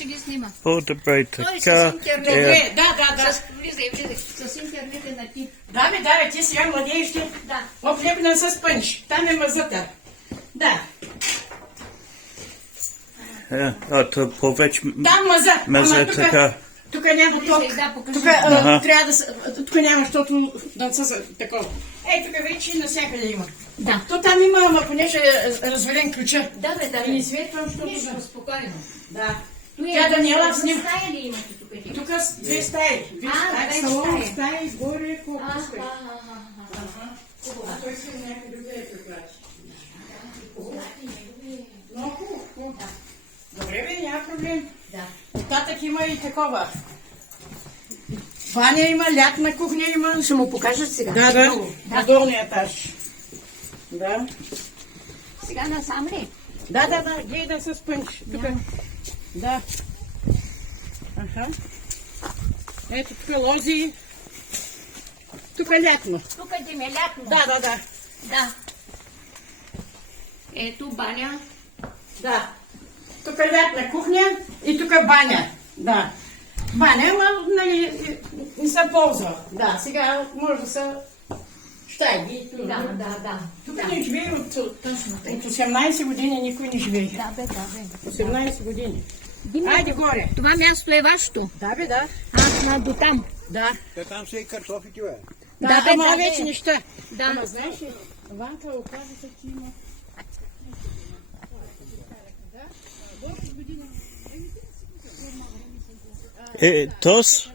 ще ги снима. По-добре Той така. с интернет. Добре, да. Влизай. С интернет е на тип. Да, ти сега младееш ти. Да. Оплепнен с пънч. Там е мазата. Да. То повече Там маза. мазе така. Тук няма ток. Да, покажи. Тук трябва да се... Тук няма, защото да са такова. Ей, тук вече навсякъде има. Да. То там има, ама понеже е развален ключа. Да, бе. И не светвам, защото... Нищо, спокойно. Да. Тя Даниела с ним. стая ли имате тук? Тук две стаи. две Салон, стаи. стаи, горе, колко стои. Хубаво. Той си някъде другаде прекрати. Много хубаво. Добре бе, няма проблем. Да. Оттатък има и такова. Баня има, лятна кухня има. Ще му покажат сега. Да. На долния етаж. Да. Сега насам ли? Да. Гледай с пънч. Тук. Да. Аха. Ето тук лози. Тук лятно. Тук е ми лятно. Да. Да. Ето баня. Да. Тук е лятна кухня и тук е баня. Да. Баня, ама нали, не се ползва. Да, сега може да са щайги. Да. Тук не живее от 18 години, никой не живее. Да, бе. 18 години. Дима, Айде горе. това място е вашето. Да, бе, да. До там. Да. Там са и картофите, бе. Да, бе, ама да, вече бе. неща. Да. Ама знаеш ли, Ванка оказа се, че има... Тос?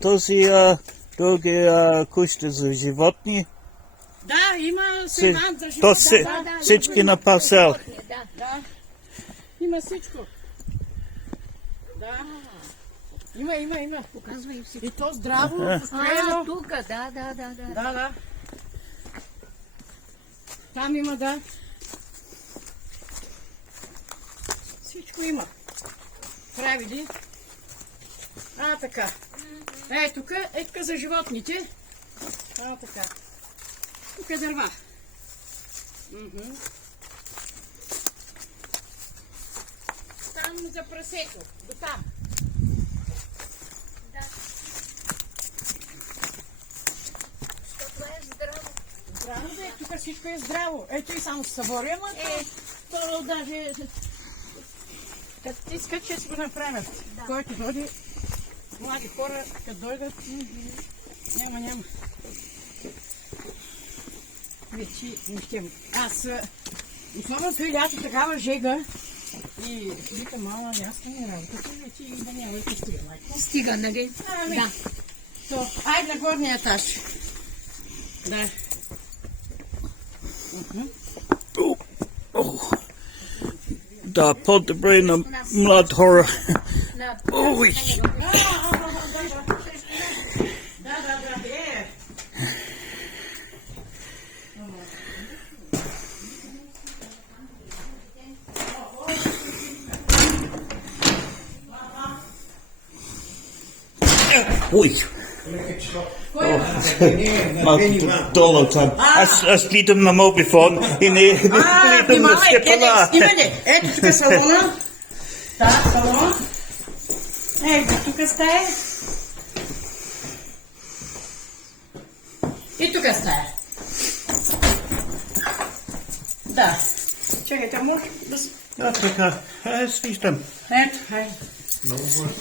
Този други куща за животни? Да, има семан за То живота. всички на парцел. Да. Има всичко. Да. Има. Показвай всичко. И то здраво, построено. Тук, да. Да. Там има, да. Всичко има. Прави ли? Така. Тук е за животните. Така. Тук е дърва. Там за прасето. До там. Да. Това е здраво. Здраво да е, тук всичко е здраво. Ето и само се събори, ама то даже... Като искат, че си го направят. Който дойде, млади хора, като дойдат, няма. Вече не ще... Аз, особено той лято такава жега и вика, мама, аз не работа, вече и да няма и стига. Стига, нали? Да. То, айде на горния етаж. Да. Да, по-добре на млад хора. Ой! Ой! Малко долу там. Аз гледам на мобифон и не гледам на степала. Ето тук е салона. Да, салон. Ето тук стая. И тук стая. Да. Чакайте, може да... Така, аз виждам. Ето, хайде. Много горе.